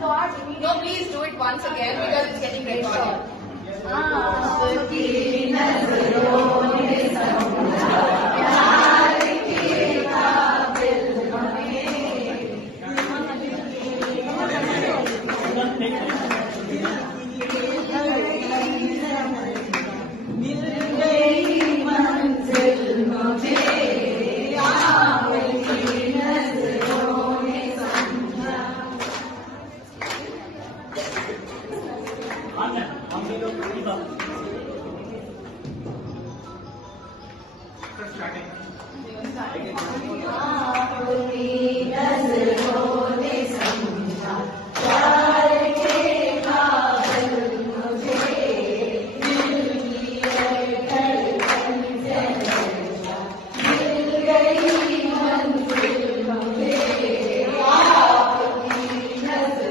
No, please do it once again because it's getting recorded. Starting.